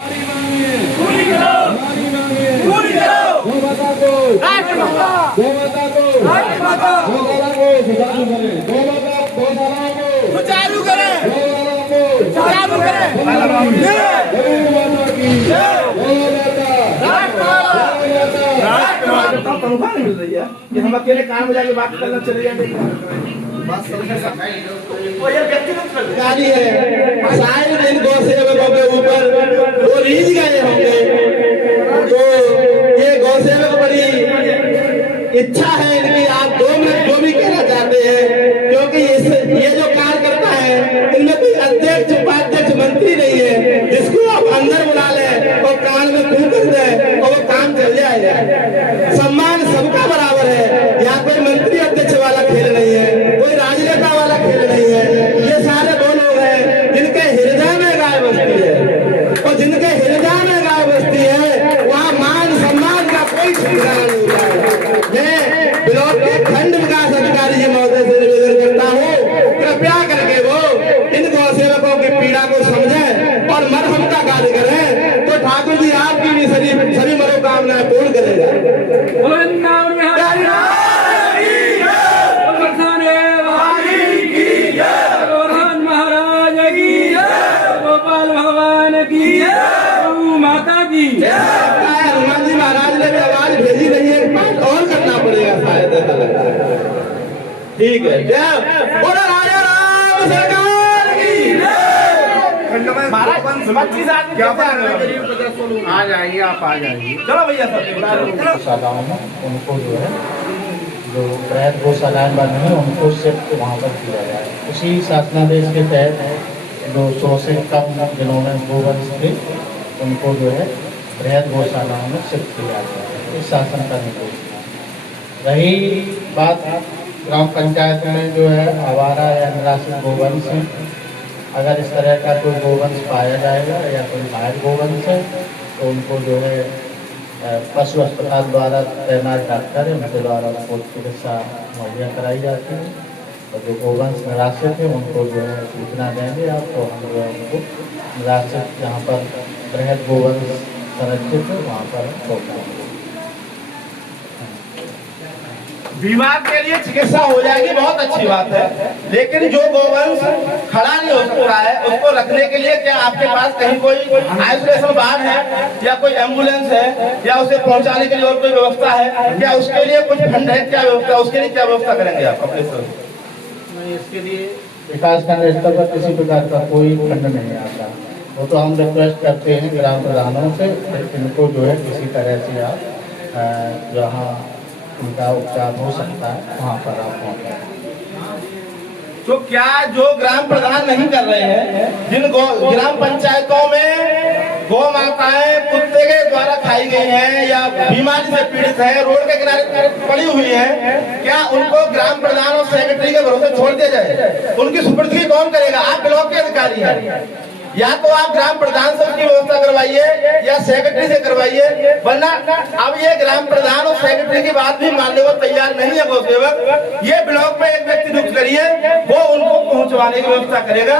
पूरी करो, पूरी करो। गौ माता को, गौ माता को, गौशाला को सुचारू करें। गौ माता गौशालाओं को सुचारू करें। गौशालाओं को सुचारू करें। गौ माता की जय। गौ माता तनख्वाह नहीं मिल रही है कि हम अकेले कान में जाके बात करना चले जाएंगे। गाड़ी है शायद इन गौ सेवकों के ऊपर वो रीझ गए होंगे। तो ये गौ सेवक बड़ी इच्छा है इनकी, आप 2 मिनट जो भी कहना चाहते हैं, क्योंकि ये जो कार्य करता है इनमें कोई अध्यक्ष उपाध्यक्ष मंत्री नहीं है जिसको आप अंदर बुला लें और कान में फूंक कर दें और वो काम चल जाएगा। सम्मान सबका बराबर है, यहाँ कोई मंत्री अध्यक्ष वाला खेल नहीं है, कोई राजनेता वाला खेल नहीं है। ये सारे वो लोग हैं जिनके हृदय में गाय बसती है, और जिनके हृदय में गाय बसती है वहाँ मान सम्मान का कोई ठिकाना नहीं होता है। मैं ब्लॉक के खंड विकास अधिकारी जी महोदय से निवेदन करता हूँ, कृपया करके वो इन गौ सेवकों की पीड़ा को समझें और मरहम का कार्य करें, तो ठाकुर जी आपकी भी सभी मनोकामनाएं पूर्ण करेगा। हनुमान जी महाराज ने भी आवाज भेजी नहीं है, और करना पड़ेगा शायद। ठीक है, बोलो राजा राम सरकार की महाराज 25 आदमी क्या आ जाइए, आप आ जाइए। चलो भैया सब गौशालाओं में उनको जो है जो वृहद गौशालाएं बने हैं उनको शिफ्ट वहाँ पर किया जाए। उसी शासनादेश के तहत जो 100 से कम जिन्होंने गोवंश थे उनको जो है वृहद गौशालाओं में शिफ्ट किया जाए, इस शासन का निर्देश है। रही बात ग्राम पंचायत में जो है आवारा या निराश्रित गोवंश है, अगर इस तरह का कोई गोवंश पाया जाएगा या कोई माहिर गोवंश है तो उनको जो है पशु अस्पताल द्वारा तैनात डॉक्टर है उनके द्वारा उनको चिकित्सा मुहैया कराई जाती है। और जो गोवंश निराश्रित है उनको जो है सूचना देंगे आप, तो हम जो है उनको निराश्रित जहाँ पर वृहद गोवंश संरक्षित है वहाँ पर पहुँचाएंगे। बीमार के लिए चिकित्सा हो जाएगी, बहुत अच्छी बात है, लेकिन जो गोवंश खड़ा नहीं हो सकता है उसको रखने के लिए क्या आपके पास कहीं कोई आइसोलेशन वार्ड है या कोई एम्बुलेंस है या उसे पहुंचाने के लिए और कोई व्यवस्था है क्या? उसके लिए कुछ फंड है क्या? व्यवस्था उसके लिए क्या व्यवस्था करेंगे आप अपने स्तर? नहीं, इसके लिए विकास खंड स्तर पर किसी प्रकार का कोई फंड नहीं आता। वो तो हम रिक्वेस्ट करते हैं ग्राम प्रधानों से, इनको जो है किसी तरह से आप जहाँ उनका उपचार हो सकता है वहाँ पर आप पहुँचाएं। तो क्या जो ग्राम प्रधान नहीं कर रहे हैं, जिन ग्राम पंचायतों में गौ माताएं कुत्ते के द्वारा खाई गई हैं या बीमारी से पीड़ित हैं, रोड के किनारे पड़ी हुई हैं, क्या उनको ग्राम प्रधान और सेक्रेटरी के भरोसे छोड़ दिया जाए? उनकी सुपुर्दगी कौन करेगा? आप ब्लॉक के अधिकारी हैं, या तो आप ग्राम प्रधान से उसकी व्यवस्था करवाइए या सेक्रेटरी से करवाइए, वरना अब ये ग्राम प्रधान और सेक्रेटरी की बात भी मानने को तैयार नहीं है गौ सेवक। ये ब्लॉक में एक व्यक्ति नियुक्त करिए, वो उनको पहुंचवाने की व्यवस्था करेगा।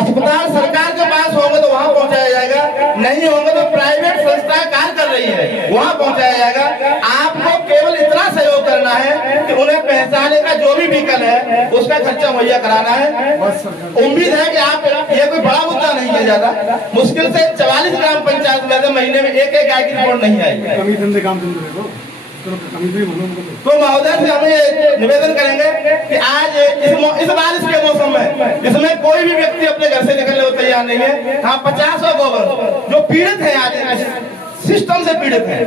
अस्पताल सरकार के पास होंगे तो वहाँ पहुंचाया जाएगा, नहीं होंगे तो प्राइवेट संस्थाएं कार्य कर रही है वहाँ पहुंचाया जाएगा। आपको केवल इतना सहयोग करना है कि उन्हें पहचाने का जो भी व्हीकल है उसका खर्चा मुहैया कराना है। उम्मीद है कि आप ये कोई बड़ा मुद्दा नहीं है, ज्यादा मुश्किल से 44 ग्राम पंचायत में महीने में एक गाय की रिपोर्ट नहीं आई। तो महोदय से हमें निवेदन करेंगे कि आज इस बारिश के मौसम में जिसमें कोई भी व्यक्ति अपने घर से निकलने को तैयार नहीं है, हाँ 50 गोवंश जो पीड़ित है आज सिस्टम से पीड़ित है,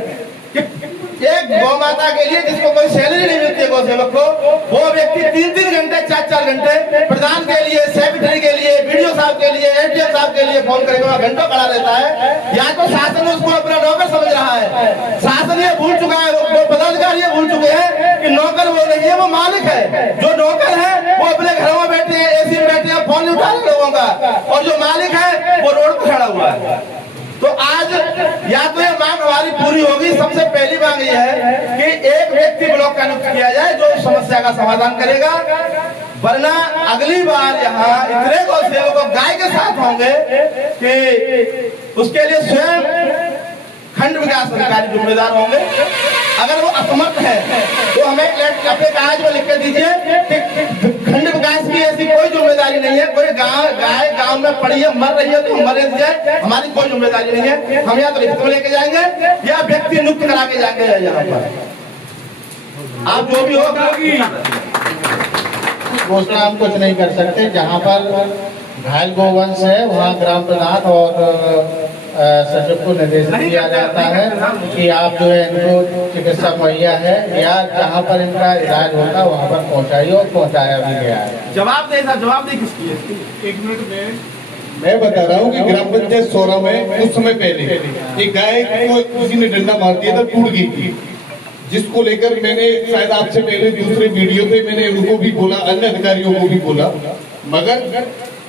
एक गौ माता के लिए जिसको कोई सैलरी नहीं मिलती है गौ सेवक को, वो व्यक्ति 3-3 घंटे 4-4 घंटे प्रधान के लिए, सेक्रेटरी के लिए, बीडीओ साहब के लिए, एडीएम साहब के लिए फोन करके वहाँ घंटों खड़ा रहता है। या तो शासन उसको अपना नौकर समझ रहा है, शासन ये भूल चुका है, वो पदाधिकारी ये भूल चुके हैं कि नौकर वो नहीं है, वो मालिक है। जो नौकर है वो अपने घरों में बैठे हैं, एसी में बैठे हैं, फोन नहीं उठा रहे लोगों का, और जो मालिक है वो रोड पर खड़ा हुआ है। तो आज या तो ये मांग हमारी पूरी होगी। सबसे पहली मांग ये है कि एक व्यक्ति ब्लॉक का नियुक्त किया जाए जो समस्या का समाधान करेगा। वरना अगली बार यहाँ इतने गौ सेवक गाय के साथ होंगे कि उसके लिए स्वयं खंड विकास अधिकारी जिम्मेदार होंगे। अगर वो असमर्थ है तो हमें अपने कागज में लिख के दीजिए कि खंड विकास की ऐसी कोई जिम्मेदारी नहीं है। कोई गाय गांव में पड़ी है, मर रही है तो मरे जाए, हमारी कोई जिम्मेदारी नहीं है। हम या तो लिखित में लेके जाएंगे या व्यक्ति नियुक्त करा के जाएंगे यहाँ पर। आप जो भी होगा घोषणा हम कुछ नहीं कर सकते। जहाँ पर घायल गोवंश है वहाँ ग्राम प्रधान और सचिव को निर्देश दिया जाता है कि आप जो है इनको चिकित्सा मुहैया है या जहाँ पर इनका इलाज होगा वहाँ पर पहुँचाइए, और पहुँचाया भी गया है। जवाब दे किसकी है? 1 मिनट में मैं बता रहा हूँ कि ग्राम पंचायत सोरा में कुछ समय पहले एक गाय को किसी ने डंडा मार दिया था, टूट गई थी, जिसको लेकर मैंने शायद आपसे पहले दूसरे वीडियो पे मैंने उनको भी बोला, अन्य अधिकारियों को भी बोला, मगर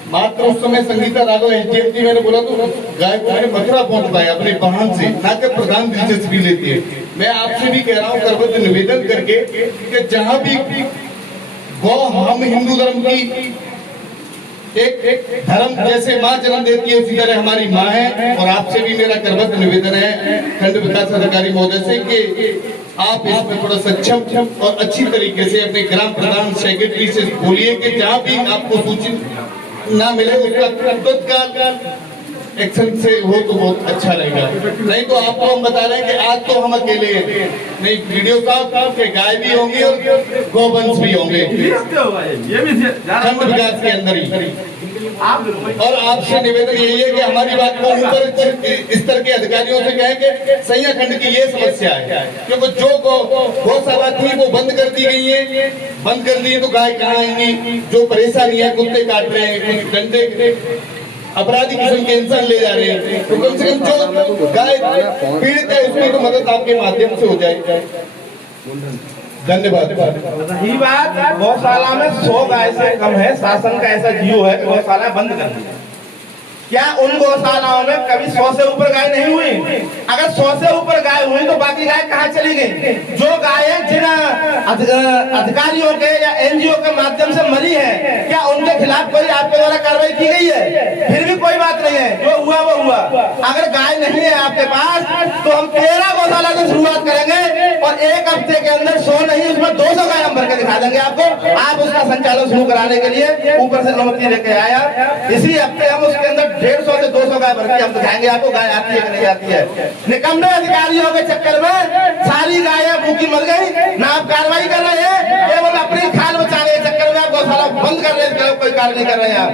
मात्र उस समय संगीता राघव एसडीएम थी। मैंने बोला तो गाय को मैंने मथुरा पहुंच पाया अपने वाहन से, ना कि प्रधान दिलचस्पी लेती है। मैं आपसे भी कह रहा हूँ करबद्ध निवेदन करके कि जहाँ भी गौ, हम हिंदू धर्म की एक धर्म जैसे माँ जन्म देती है उसी तरह हमारी माँ है। और आपसे भी मेरा करबद्ध निवेदन है खंड विकास अधिकारी महोदय से कि आप इसमें थोड़ा सक्षम और अच्छी तरीके से अपने ग्राम प्रधान सेक्रेटरी से बोलिए कि जहाँ भी आपको सूचित ना मिले उसका तत्काल एक्शन से हो तो बहुत अच्छा रहेगा। नहीं तो आपको हम बता रहे हैं कि आज तो हम अकेले नहीं, वीडियो साहब के गाय भी होंगे और गोवंश भी होंगे खंड विकास के अंदर ही। और आपसे निवेदन यही है कि हमारी बात को ऊपर स्तर के अधिकारियों से कहें कि सैया खंड की ये समस्या है, क्योंकि जो गौशाला थी वो बंद कर दी गई है। बंद कर दी है तो गाय कहाँ आएंगी? जो परेशानी है, कुत्ते काट रहे हैं, कुछ डंडे अपराधी किस्म के इंसान ले जा रहे हैं, तो कम से कम जो गाय पीड़ित है उसकी तो मदद आपके माध्यम से हो जाए। धन्यवाद। रही बात गौशाला में 100 गाय से कम है, शासन का ऐसा जियो है कि गौशाला बंद कर दी। क्या उन गौशालाओं में कभी 100 से ऊपर गाय नहीं हुई? अगर 100 से ऊपर गाय हुई तो बाकी गाय कहाँ चली गई? जो गायें जिन अधिकारियों के या एनजीओ के माध्यम से मरी है, क्या उनके खिलाफ कोई आपके द्वारा कार्रवाई की गई है? फिर भी कोई बात नहीं है, जो हुआ वो हुआ। अगर गाय नहीं है आपके पास तो हम 13 गौशाला से शुरुआत करेंगे और 1 हफ्ते के अंदर 100 नहीं उसमें 200 गाय हम भर के दिखा देंगे आपको। आप उसका संचालन शुरू कराने के लिए ऊपर से अनुमति लेके आया। इसी हफ्ते हम उसके अंदर 150 से 200 गाय भर के हम दिखाएंगे आपको गाय आती है कि नहीं आती है। निकम्मे अधिकारियों के चक्कर में सारी गायें भूखी मर गई, ना आप कार्रवाई कर रहे हैं, केवल अपनी खाल बचाने के चक्कर में आप गौशाला बंद कर रहे हैं, कोई कार्य नहीं कर रहे हैं आप।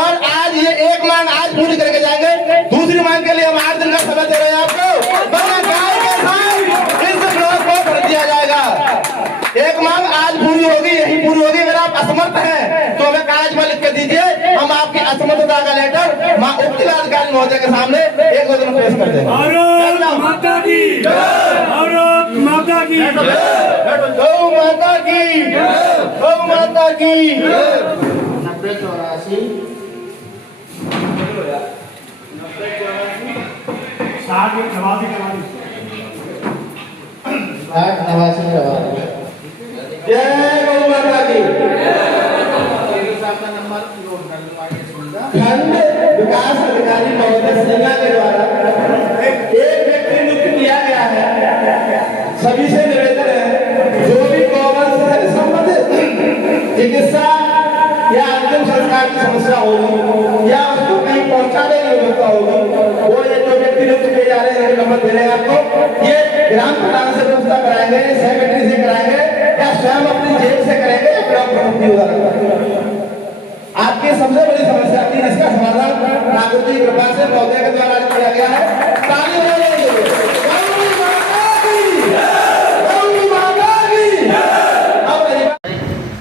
और आज ये एक मांग आज पूरी करके जाएंगे, दूसरी मांग के लिए हम 8 दिन का समय दे रहे हैं आपको, वरना गाय के साथ इस ब्लॉक को भर दिया जाएगा। एक मांग आज पूरी होगी, यही पूरी होगी। अगर आप असमर्थ हैं तो हमें कागज में लिख के दीजिए, हम आपकी असमर्थता का लेटर उप जिलाधिकारी महोदय के सामने 1-2 दिन पेश कर देंगे। भारत माता की जय, भारत माता की जय, गौ माता की जय, गौ माता की 90-84 जय गौ माता की। खंड विकास अधिकारी महोदय सिन्हा के द्वारा एक व्यक्ति नियुक्त किया गया है। सभी से निवेदन है जो भी गौवंश से संबंधित चिकित्सा या अंतिम संस्कार की समस्या होगी या उसको कहीं पहुंचाने की व्यवस्था होगी, वो ये जो व्यक्ति नियुक्त किए जा रहे हैं नंबर दे रहे हैं आपको, ये ग्राम प्रधान से व्यवस्था कराएंगे, सेक्रेटरी से कराएंगे या स्वयं अपनी जेब से करेंगे या ब्लॉक प्रमुख की होगा। आपकी सबसे बड़ी समस्या थी, इसका समाधान ठाकुर जी की कृपा से महोदय के द्वारा किया गया है। ताली बजाइए।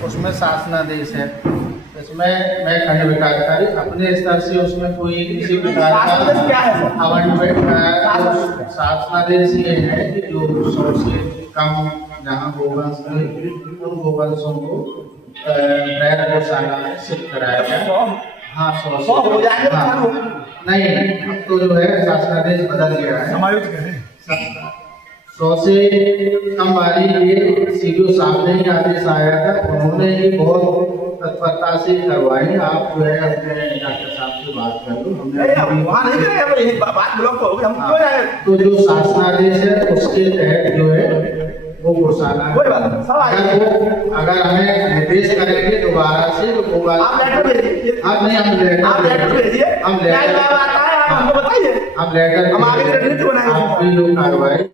उसमें शासनादेश है, इसमें मैं खंड विकास अधिकारी अपने स्तर से उसमें कोई किसी प्रकार का आवंटन शासनादेश ये है कि जो 100 से कम जहाँ गोवंश थे उन गोवंशों को गौशाला में शिफ्ट कराया गया। हाँ 100 हो जाएगा। नहीं अब तो जो है शासनादेश बदल गया है। 100 से कम वाली ये सीडीओ साहब ने ही आदेश आया था, उन्होंने ही बहुत तत्परता से करवाएं। आप जो है अपने डॉक्टर साहब से बात कर लो। हमने वहाँ नहीं करेंगे, यही बात ब्लॉक पर होगी, हम क्यों जाएंगे? तो जो शासनादेश है उसके तहत जो है वो घोषणा कोई बात नहीं, सब आएंगे। अगर हमें निर्देश करेंगे दोबारा से तो वो बात आप लेटर भेजिए। अब नहीं, आप लेटर भेजिए, हम क्या लेटर जवाब आता है आप हमको बताइए, हम लेटर हम आगे की रणनीति बनाएंगे। आप भी लोग कार्रवाई